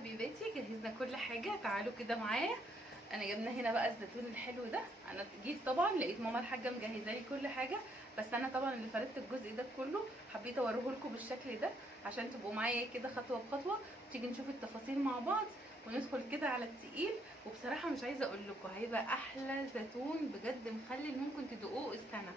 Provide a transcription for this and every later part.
حبيباتي، جهزنا كل حاجه. تعالوا كده معايا. انا جبنا هنا بقى الزيتون الحلو ده. انا جيت طبعا لقيت ماما الحاجه مجهزه لي كل حاجه، بس انا طبعا اللي فردت الجزء ده كله حبيت اوريه لكم بالشكل ده عشان تبقوا معايا كده خطوه بخطوه، تيجي نشوف التفاصيل مع بعض وندخل كده على التقيل. وبصراحه مش عايزه اقول لكم هيبقى احلى زيتون بجد مخلل ممكن تدوقوه السنه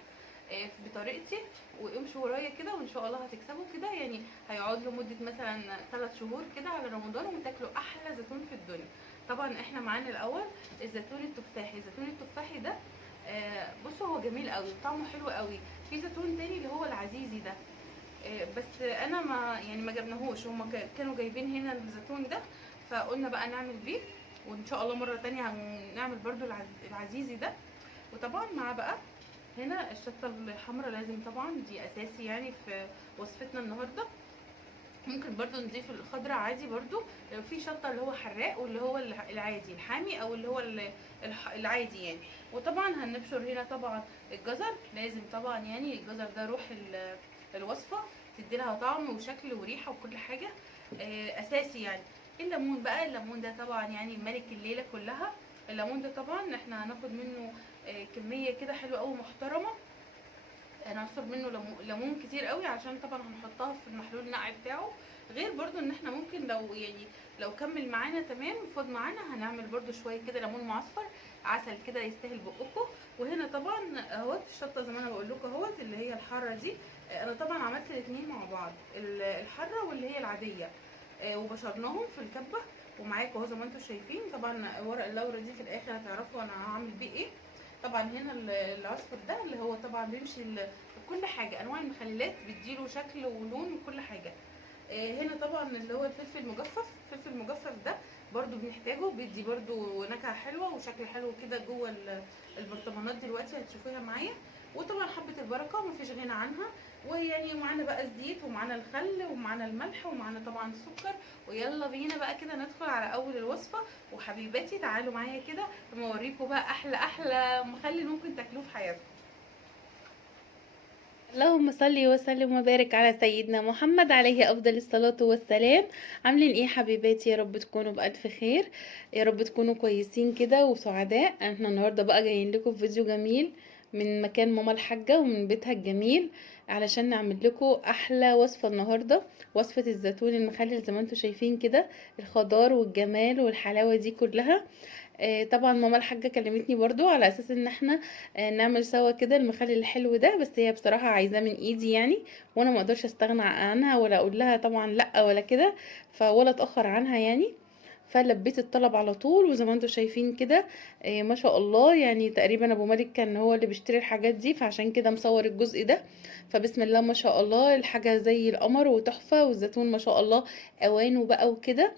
بطريقتي. وامشوا ورايا كده وان شاء الله هتكسبوا كده، يعني هيقعد له مده مثلا 3 شهور كده على رمضان وتاكلوا احلى زيتون في الدنيا. طبعا احنا معانا الاول الزيتون التفاحي. الزيتون التفاحي ده بصوا هو جميل قوي وطعمه حلو قوي. في زيتون تاني اللي هو العزيزي ده، بس انا ما جبناهوش. هما كانوا جايبين هنا الزيتون ده، فقلنا بقى نعمل بيه. وان شاء الله مره تانية هنعمل برضو العزيزي ده. وطبعا مع بقى هنا الشطه الحمراء لازم طبعا، دي اساسي يعني في وصفتنا النهارده. ممكن برضو نضيف الخضرة عادي برضو لو في شطة اللي هو حراق واللي هو العادي الحامي او اللي هو العادي يعني. وطبعا هنبشر هنا طبعا الجزر، لازم طبعا يعني الجزر ده روح الوصفة، تدي لها طعم وشكل وريحة وكل حاجة اساسي يعني. الليمون بقى، الليمون ده طبعا يعني ملك الليلة كلها. الليمون ده طبعا احنا هناخد منه كمية كده حلوة قوي محترمة. انا هعصر منه ليمون كتير قوي عشان طبعا هنحطها في المحلول النقع بتاعه. غير برضو ان احنا ممكن لو يعني لو كمل معانا تمام فاض معانا هنعمل برضو شويه كده ليمون معصفر، عسل كده يستاهل بقكم. وهنا طبعا اهوت الشطه زي ما انا بقول لكم اهوت اللي هي الحاره دي. انا طبعا عملت الاثنين مع بعض، الحاره واللي هي العاديه، وبشرناهم في الكبه. ومعاكم اهو زي ما انتم شايفين. طبعا ورق اللورا دي في الاخر هتعرفوا انا هعمل بيه ايه. طبعا هنا العصفر ده اللي هو طبعا بيمشي كل حاجه، انواع المخللات بتديله شكل ولون وكل حاجه. هنا طبعا اللي هو الفلفل المجفف. الفلفل المجفف ده برضو بنحتاجه، بيدي برضو نكهه حلوه وشكل حلو كده جوه البرطمانات دلوقتي هتشوفوها معايا. وطبعا حبه البركه مفيش غنى عنها. ويعني معانا بقى الزيت ومعانا الخل ومعانا الملح ومعانا طبعا السكر. ويلا بينا بقى كده ندخل على اول الوصفه. وحبيباتي تعالوا معايا كده اما اوريكم بقى احلى مخلل ممكن تاكلوه في حياتكم. اللهم صل وسلم وبارك على سيدنا محمد عليه افضل الصلاة والسلام. عاملين ايه حبيباتي؟ يا رب تكونوا بألف خير، يا رب تكونوا كويسين كده وسعداء. احنا النهارده بقى جايين لكم في فيديو جميل من مكان ماما الحاجة ومن بيتها الجميل، علشان نعمل لكم احلى وصفة النهارده. وصفة الزيتون المخلل زي ما انتم شايفين كده، الخضار والجمال والحلاوة دي كلها. طبعا ماما الحاجة كلمتني برضو على اساس ان احنا نعمل سوا كده المخلل الحلو ده، بس هي بصراحة عايزاه من ايدي يعني، وانا ما اقدرش استغنى عنها ولا اقول لها طبعا لا ولا كده، فولا اتاخر عنها يعني. فلبيت الطلب على طول وزي ما انتم شايفين كده. ما شاء الله يعني تقريبا ابو مالك كان هو اللي بيشتري الحاجات دي، فعشان كده مصور الجزء ده. فبسم الله ما شاء الله الحاجة زي القمر وتحفة، والزيتون ما شاء الله اوانه بقى وكده.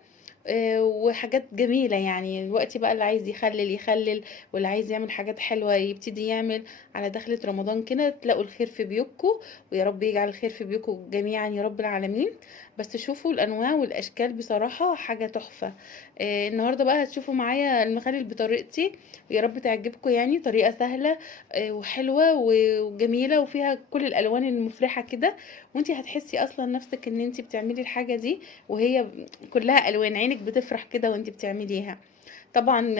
وحاجات جميلة يعني. دلوقتي بقى اللي عايز يخلل يخلل، واللي عايز يعمل حاجات حلوة يبتدي يعمل. على دخلة رمضان كده تلاقوا الخير في بيوتكم، ويا رب يجعل الخير في بيوتكم جميعا يا رب العالمين. بس شوفوا الانواع والاشكال بصراحة حاجة تحفة. النهاردة بقى هتشوفوا معايا المخلل بطريقتي، ويا رب تعجبكم يعني. طريقة سهلة وحلوة وجميلة وفيها كل الالوان المفرحة كده. وانتي هتحسي اصلا نفسك ان انتي بتعملي الحاجة دي وهي كلها الوان، عينك بتفرح كده وانت بتعمليها. طبعا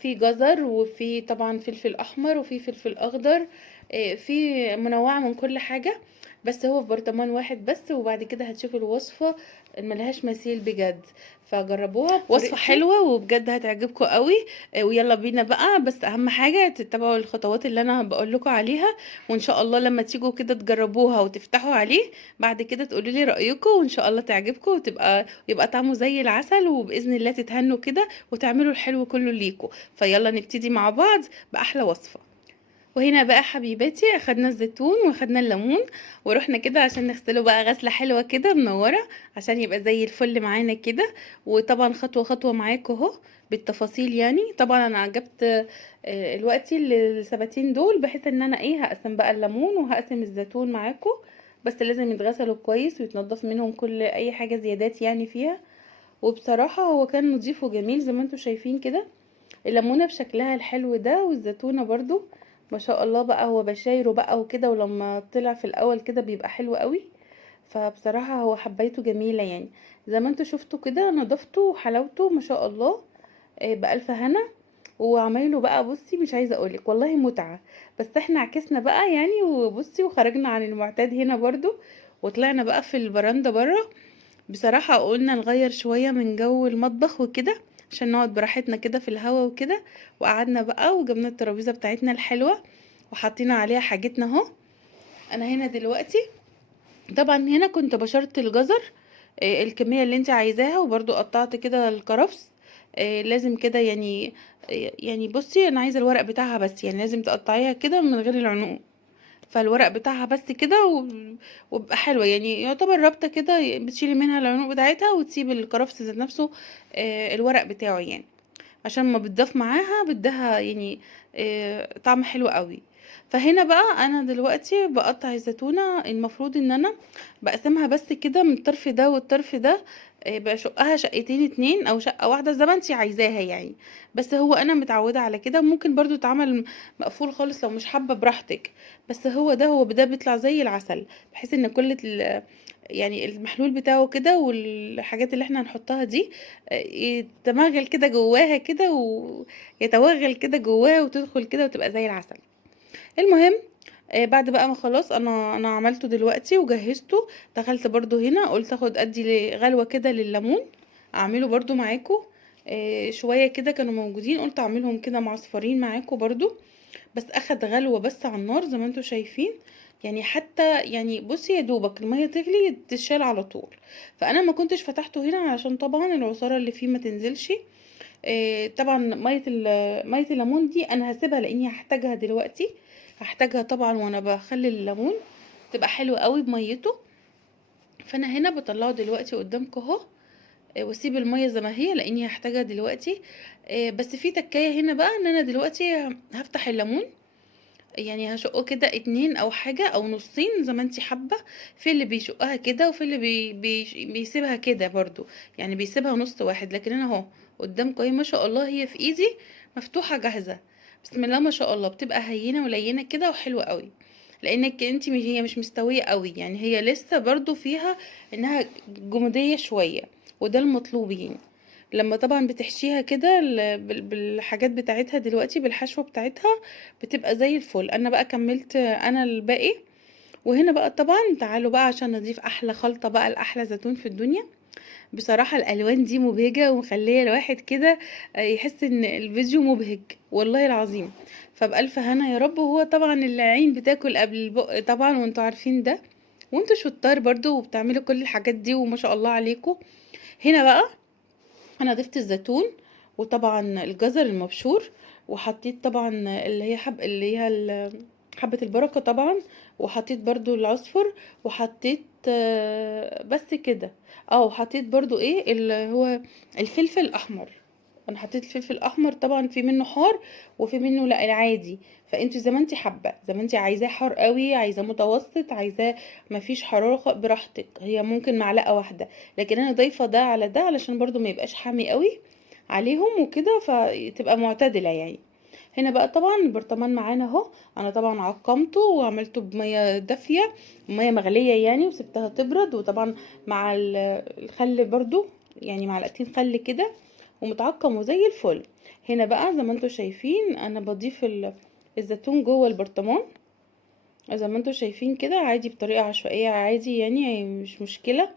في جزر وفي طبعا فلفل احمر وفي فلفل اخضر، في منوعة من كل حاجة. بس هو في برطمان واحد بس، وبعد كده هتشوفوا الوصفة ملهاش مثيل بجد. فجربوها وصفة حلوة وبجد هتعجبكم قوي. ويلا بينا بقى، بس اهم حاجة تتبعوا الخطوات اللي انا بقول لكم عليها. وان شاء الله لما تيجوا كده تجربوها وتفتحوا عليه بعد كده تقولوا لي رأيكم، وان شاء الله تعجبكم يبقى طعمه زي العسل، وبإذن الله تتهنوا كده وتعملوا الحلو كله ليكم. فيلا نبتدي مع بعض بأحلى وصفة. وهنا بقى حبيباتي اخدنا الزيتون واخدنا الليمون، ورحنا كده عشان نغسله بقى غسلة حلوة كده منورة عشان يبقى زي الفل معانا كده. وطبعا خطوة خطوة معاكم اهو بالتفاصيل يعني. طبعا انا جبت دلوقتي السباتين دول بحيث ان انا ايه هقسم بقى الليمون وهقسم الزيتون معاكم. بس لازم يتغسلوا كويس ويتنضف منهم كل اي حاجة زيادات يعني فيها. وبصراحة هو كان نظيف وجميل زي ما انتم شايفين كده. الليمونه بشكلها الحلو ده والزيتونه برضو ما شاء الله بقى، هو بشايره بقى وكده، ولما طلع في الاول كده بيبقى حلو قوي. فبصراحة هو حبيته جميلة يعني. زي ما انتوا شفتوا كده نضفته وحلاوته ما شاء الله. بألف هنا. وعمايله بقى بصي مش عايزة اقولك والله متعة. بس احنا عكسنا بقى يعني وبصي وخرجنا عن المعتاد هنا برضو. وطلعنا بقى في البراندة برا. بصراحة قلنا نغير شوية من جو المطبخ وكده عشان نقعد براحتنا كده في الهوا وكده. وقعدنا بقى وجبنا الترابيزة بتاعتنا الحلوة وحطينا عليها حاجتنا اهو. انا هنا دلوقتي طبعا هنا كنت بشرت الجزر الكمية اللي انت عايزاها وبرضو قطعت كده الكرفس. لازم كده يعني. يعني بصي انا عايزة الورق بتاعها بس يعني لازم تقطعيها كده من غير العنق. فالورق بتاعها بس كده وبقى حلوة يعني يعتبر رابطة كده بتشيلي منها العنق بتاعتها وتسيب الكرفس ذات نفسه. الورق بتاعه يعني. عشان ما بتضاف معاها بدها يعني طعم حلو قوي. فهنا بقى انا دلوقتي بقطع الزيتونة المفروض ان انا بقسمها بس كده من الطرف ده والطرف ده. بشقها شقتين اتنين او شقة واحدة زي ما انتي عايزاها يعني. بس هو انا متعودة على كده ممكن برضو تعمل مقفول خالص لو مش حابة براحتك. بس هو ده بيطلع زي العسل. بحيث ان كل يعني المحلول بتاعه كده والحاجات اللي احنا هنحطها دي يتمغل كده جواها كده ويتوغل كده جواها وتدخل كده وتبقى زي العسل. المهم بعد بقى ما خلاص انا عملته دلوقتي وجهزته. دخلت برضو هنا قلت اخد ادي غلوة كده لليمون. اعمله برضو معاكم. شوية كده كانوا موجودين قلت اعملهم كده معصفرين معاكم برضو. بس اخد غلوة بس على النار زي ما انتم شايفين. يعني حتى يعني بصي يا دوبك المية تغلي تشال على طول. فانا ما كنتش فتحته هنا علشان طبعا العصارة اللي فيه ما تنزلش. طبعا مية الليمون دي انا هسيبها لاني هحتاجها دلوقتي. هحتاجها طبعا وانا بخلي الليمون. تبقى حلوة قوي بميته. فانا هنا بطلعه دلوقتي قدامكم اهو. واسيب المية زي ما هي لاني هحتاجها دلوقتي. بس في تكاية هنا بقى ان انا دلوقتي هفتح الليمون. يعني هشقه كده اتنين او حاجة او نصين زي ما انتي حابة. في اللي بيشقها كده وفي اللي بيسيبها كده برضو. يعني بيسيبها نص واحد لكن انا اهو قدامكم اهي ما شاء الله هي في ايدي. مفتوحة جاهزة. بسم الله ما شاء الله بتبقى هينة ولينة كده وحلوة قوي. لانك انتي هي مش مستوية قوي يعني هي لسه برضو فيها انها جمودية شوية. وده المطلوب يعني. لما طبعا بتحشيها كده بالحاجات بتاعتها دلوقتي بالحشوة بتاعتها. بتبقى زي الفل انا بقى كملت انا الباقي. وهنا بقى طبعا تعالوا بقى عشان نضيف احلى خلطة بقى الاحلى زيتون في الدنيا. بصراحة الالوان دي مبهجة ومخلية الواحد كده يحس ان الفيديو مبهج والله العظيم. فبألف هنا يا رب وهو طبعا العين بتاكل قبل البق طبعا وانتوا عارفين ده. وانتوا شطار برضو وبتعملوا كل الحاجات دي وما شاء الله عليكم. هنا بقى انا ضفت الزيتون. وطبعا الجزر المبشور. وحطيت طبعا حبة البركة طبعا. وحطيت برضو العصفر. وحطيت بس كده. وحطيت برضو ايه اللي هو الفلفل الاحمر. انا حطيت الفلفل الاحمر طبعا في منه حار. وفي منه لا العادي. فانتوا زي ما انت حابه زي ما انت عايزاه حار قوي عايزاه متوسط عايزاه. مفيش حراره براحتك هي ممكن معلقه واحده. لكن انا ضايفه ده على ده علشان برضو ما يبقاش حامي قوي. عليهم وكده فتبقى معتدله يعني. هنا بقى طبعا البرطمان معانا اهو. انا طبعا عقمته وعملته بميه دافيه. ميه مغليه يعني وسبتها تبرد وطبعا مع الخل برضو. يعني معلقتين خل كده. ومتعقم وزي الفل. هنا بقى زي ما انتوا شايفين انا بضيف الزيتون جوه البرطمان. زي ما انتوا شايفين كده عادي بطريقة عشوائية عادي يعني مش مشكلة.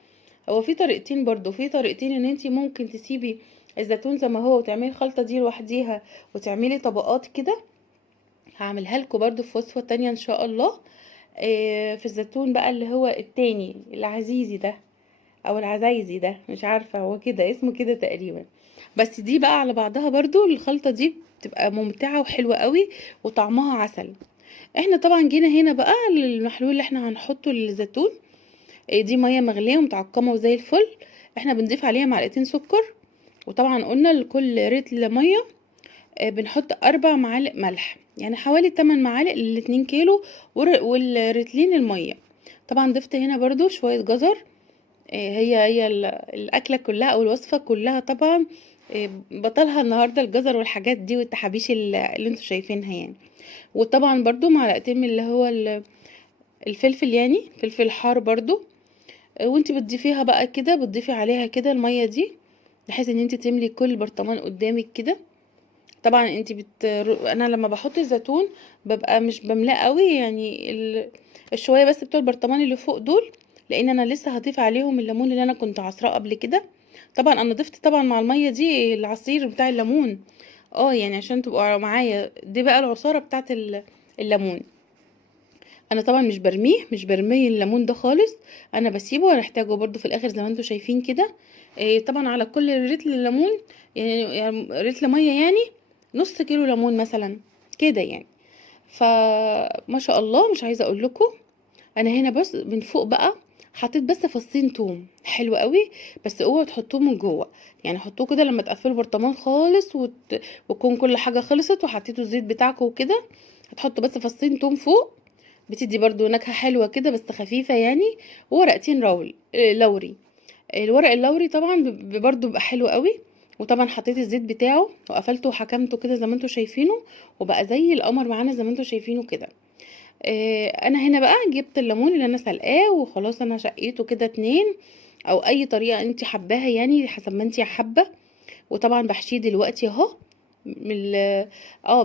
هو في طريقتين برضو في طريقتين ان انتي ممكن تسيبي الزيتون زي ما هو وتعملي الخلطة دي لوحديها. وتعملي طبقات كده. هعملها لكم برضو في وصفة تانية ان شاء الله. في الزيتون بقى اللي هو التاني العزيزي ده. او العزايزي ده مش عارفة هو كده اسمه كده تقريبا. بس دي بقى على بعضها برضو الخلطة دي بتبقى ممتعة وحلوة قوي. وطعمها عسل. احنا طبعا جينا هنا بقى للمحلول اللي احنا هنحطه للزيتون. دي مية مغلية ومتعقمة وزي الفل. احنا بنضيف عليها معلقتين سكر. وطبعا قلنا لكل رتل مية بنحط 4 معالق ملح يعني حوالي 8 معالق لل2 كيلو. والرتلين المية. طبعا ضفت هنا برضو شوية جزر. هي الاكله كلها او الوصفه كلها طبعا. بطلها النهارده الجزر والحاجات دي والتحابيش اللي انتوا شايفينها يعني. وطبعا برضو معلقتين من اللي هو الفلفل يعني فلفل حار برضو. وانت بتضيفيها بقى كده، بتضيفي عليها كده الميه دي بحيث ان انت تملي كل برطمان قدامك كده. طبعا انا لما بحط الزيتون ببقى مش بملاه قوي، يعني الشويه بس بتوع البرطمان اللي فوق دول، لان انا لسه هضيف عليهم الليمون اللي انا كنت عصراه قبل كده. طبعا انا ضفت طبعا مع الميه دي العصير بتاع الليمون. يعني عشان تبقوا معايا، دي بقى العصاره بتاعت الليمون. انا طبعا مش برميه الليمون ده خالص، انا بسيبه وهنحتاجه برضو في الاخر زي ما انتم شايفين كده. طبعا على كل رتل ليمون، يعني رتل ميه يعني نص كيلو ليمون مثلا كده يعني. فما شاء الله مش عايزه اقول لكم، انا هنا بس من فوق بقى حطيت بس فصين توم حلو قوي. بس اوعوا تحطوه من جوه، يعني حطوه كده لما تقفلوا البرطمان خالص وتكون كل حاجه خلصت وحطيتوا الزيت بتاعكم وكده. هتحطوا بس فصين توم فوق، بتدي برضو نكهة حلوة كده بس خفيفة يعني. وورقتين لوري. الورق اللوري طبعا برضو بيبقى حلو قوي. وطبعا حطيت الزيت بتاعه وقفلته وحكمته كده زي ما انتم شايفينه، وبقى زي القمر معانا زي ما انتم شايفينه كده. انا هنا بقى جبت الليمون اللي انا سلقاه وخلاص، انا شقيته كده اتنين او اي طريقة انت حباها يعني حسب ما انت حابة. وطبعا بحشيه دلوقتي اهو من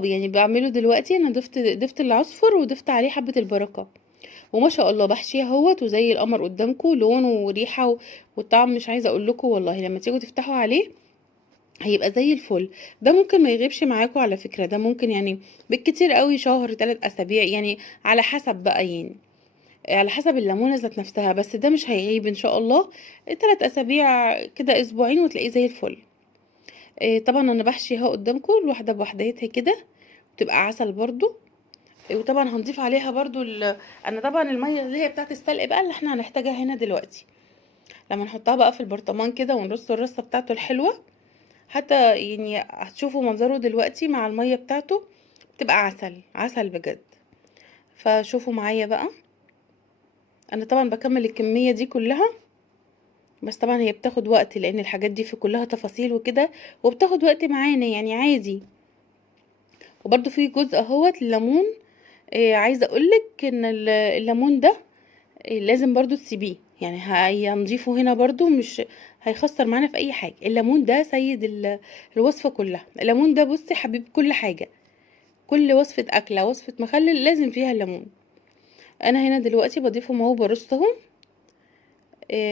يعني بعمله دلوقتي. انا ضفت العصفر وضفت عليه حبة البركة، وما شاء الله بحشيه اهوت وزي القمر قدامكم لون وريحه والطعم مش عايزه اقول لكم والله لما تيجوا تفتحوا عليه هيبقى زي الفل. ده ممكن ما يغيبش معاكم على فكره، ده ممكن يعني بالكتير قوي شهر 3 اسابيع يعني، على حسب بقى يعني، على حسب الليمونه ذات نفسها. بس ده مش هيغيب ان شاء الله 3 اسابيع كده، اسبوعين وتلاقيه زي الفل. طبعا انا بحشي اهو قدامكم الواحده بوحديتها كده، بتبقى عسل برضو. وطبعا هنضيف عليها برضو انا طبعا الميه اللي هي بتاعت السلق بقى اللي احنا هنحتاجها هنا دلوقتي، لما نحطها بقى في البرطمان كده ونرص الرصه بتاعته الحلوه، حتى يعني هتشوفوا منظره دلوقتي مع الميه بتاعته بتبقى عسل عسل بجد. فشوفوا معايا بقى، انا طبعا بكمل الكميه دي كلها، بس طبعا هي بتاخد وقت لان الحاجات دي في كلها تفاصيل وكده، وبتاخد وقت معانا يعني عادي. وبرده في جزء اهوت الليمون. عايزه اقولك ان الليمون ده لازم برضو تسيبيه، يعني هنضيفه هنا برضو مش هيخسر معانا في اي حاجه. الليمون ده سيد الوصفه كلها. الليمون ده بصي حبيب كل حاجه، كل وصفه اكله وصفه مخلل لازم فيها الليمون. انا هنا دلوقتي بضيفهم اهو برصهم.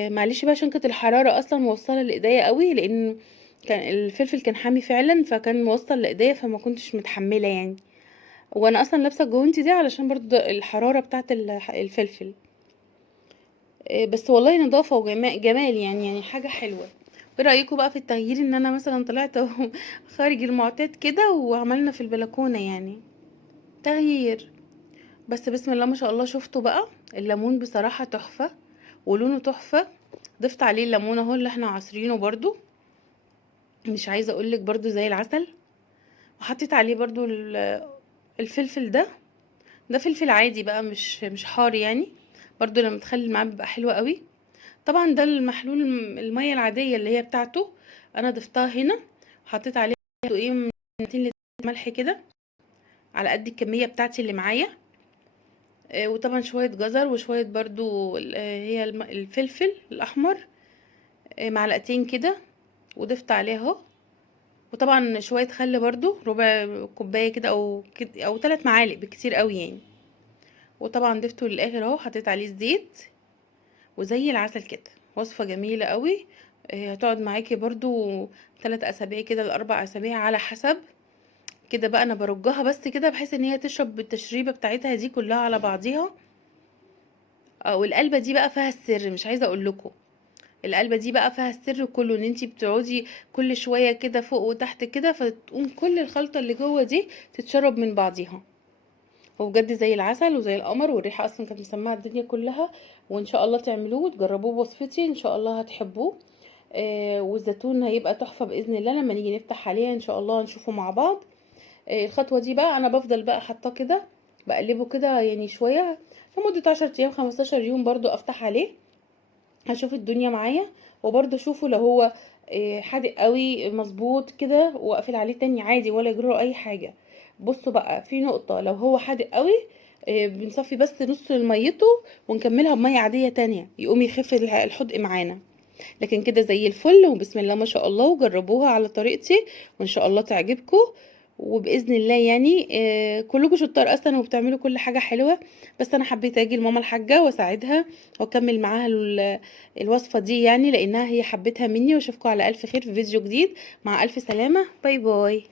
معلش بقى عشان كانت الحراره اصلا موصله لايديا قوي، لان كان الفلفل كان حامي فعلا فكان موصل لايديا فما كنتش متحمله يعني. وانا اصلا لابسه الجوانتي دي علشان برضو الحراره بتاعه الفلفل. بس والله نظافة وجمال جمال يعني حاجة حلوة. ايه رأيكم بقى في التغيير ان انا مثلا طلعت خارج المعتاد كده وعملنا في البلكونة يعني تغيير. بس بسم الله ما شاء الله، شفتوا بقى الليمون بصراحة تحفة ولونه تحفة. ضفت عليه الليمون اهو اللي احنا عصرينه برضو، مش عايزة اقولك برضو زي العسل. وحطيت عليه برضو الفلفل ده فلفل عادي بقى مش حار يعني، برضو لما تخلي معاه بيبقى حلو قوي. طبعا ده المحلول المية العادية اللي هي بتاعته انا ضفتها هنا. حطيت عليه ايه 200 لتر ملح كده على قد الكمية بتاعتي اللي معايا. وطبعا شوية جزر وشوية برضو هي الفلفل الاحمر، معلقتين كده وضفت عليه اهو. وطبعا شوية خل برضو ربع كوباية كده او كده او 3 معالق بالكتير قوي يعني. وطبعا ضفته للاخر اهو، حطيت عليه الزيت وزي العسل كده. وصفة جميلة قوي. هتقعد معاكي برضو 3 اسابيع كده ل4 اسابيع على حسب. كده بقى انا برجها بس كده بحيث ان هي تشرب التشريبة بتاعتها دي كلها على بعضيها. والقلبة دي بقى فيها السر، مش عايزة اقول لكم القلبة دي بقى فيها السر كله، ان انتي بتقعدي كل شوية كده فوق وتحت كده فتقوم كل الخلطة اللي جوه دي تتشرب من بعضيها. هو بجد زي العسل وزي القمر، والريحة اصلا كانت مسمعة الدنيا كلها. وان شاء الله تعملوه وتجربوه بوصفتي ان شاء الله هتحبوه. والزيتون هيبقى تحفة بإذن الله لما نيجي نفتح عليها ان شاء الله نشوفه مع بعض. الخطوة دي بقى انا بفضل بقى حاطاه كده بقلبه كده يعني شوية لمدة 10 ايام 15 يوم برضو افتح عليه هشوف الدنيا معايا. وبرضو شوفوا لو هو حادق قوي مظبوط كده واقفل عليه تاني عادي ولا يجرى اي حاجة. بصوا بقى في نقطة، لو هو حادق قوي بنصفي بس نص ميته ونكملها بميه عاديه تانية، يقوم يخف الحدق معانا. لكن كده زي الفل، وبسم الله ما شاء الله، وجربوها على طريقتي وان شاء الله تعجبكم. وباذن الله يعني كلكم شطار اصلا وبتعملوا كل حاجه حلوه، بس انا حبيت اجي لماما الحاجه واساعدها واكمل معاها الوصفه دي يعني، لانها هي حبتها مني. واشوفكم على الف خير في فيديو جديد. مع الف سلامه، باي باي.